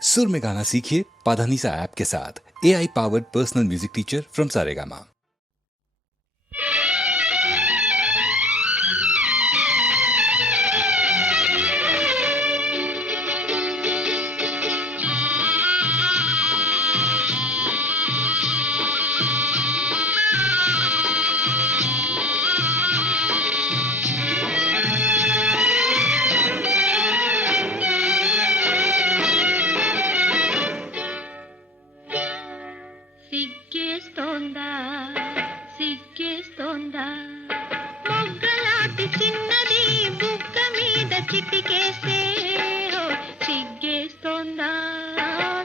सुर में गाना सीखिए पाधानीसा ऐप के साथ। AI powered personal music teacher from Saregama. సిగ్గేస్తోందా మొగ్గలాంటి చిన్నది బుగ్గ మీద చిటికేస్తే సిగ్గేస్తోందా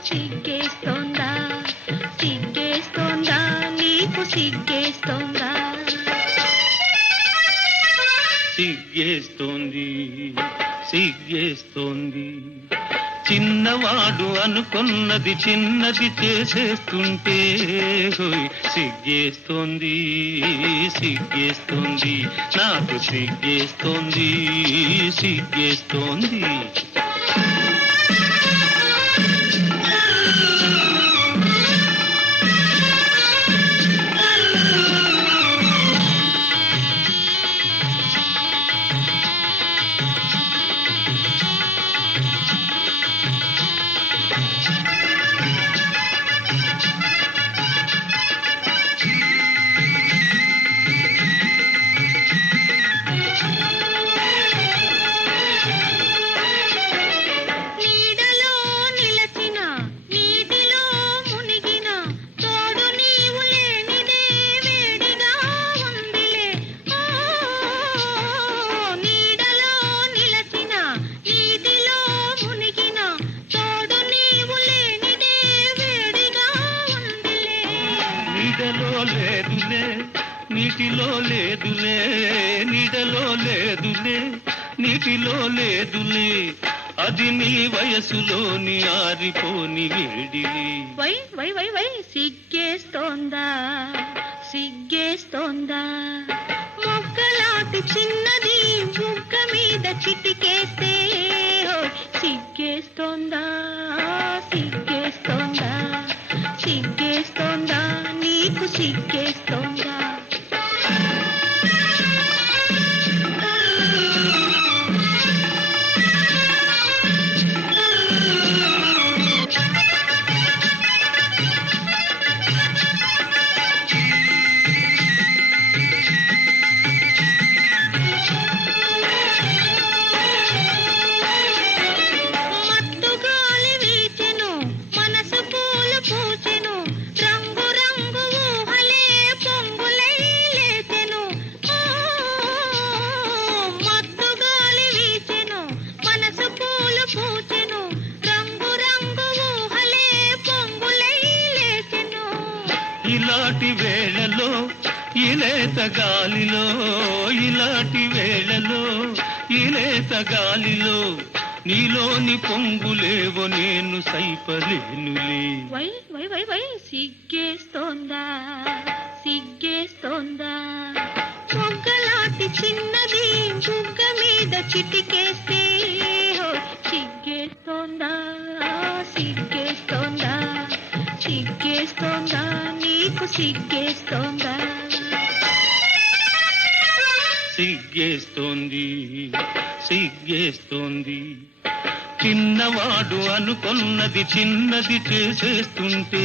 సిగ్గేస్తోందా సిగ్గేస్తోందా నీకు సిగ్గేస్తోందా సిగ్గేస్తోంది సిగ్గేస్తోంది చిన్నవాడు అనుకున్నది చిన్నది చేసేస్తుంటే సిగ్గేస్తోంది సిగ్గేస్తోంది నాకు సిగ్గేస్తోంది సిగ్గేస్తోంది నీటిలో లేదులే నీడలో లేదులే నీటిలో లేదులే అది నీ వయసులోని ఆరిపోని వేడిలి వై వై వై వై సిగ్గేస్తోందా సిగ్గేస్తోందా మొగ్గలాంటి చిన్నది బుగ్గ మీద చిటికేస్తే సిగ్గేస్తోందా సిగ్గేస్తోందా సిగ్గేస్తోందా నీకు సిగ్గేస్తోందా ఇలాంటి వేళలో ఇలేత గాలిలో ఇలాంటి వేళలో ఇలేత గాలిలో నీలోని పొంగులేవో నేను సైపలేనులే వై వై వై వై సిగ్గేస్తోందా సిగ్గేస్తోందా మొగ్గలాంటి చిన్నది బుగ్గ మీద చిటికేస్తే సిగ్గేస్తోందా సిగ్గేస్తోందా సిగ్గేస్తోందా నీకు సిగ్గేస్తోందా సిగ్గేస్తోంది సిగ్గేస్తోంది చిన్నవాడు అనుకున్నది చిన్నది చేసేస్తుంటే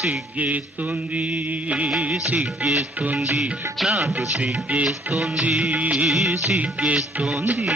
సిగ్గేస్తోంది సిగ్గేస్తోంది నాకు సిగ్గేస్తోంది సిగ్గేస్తోంది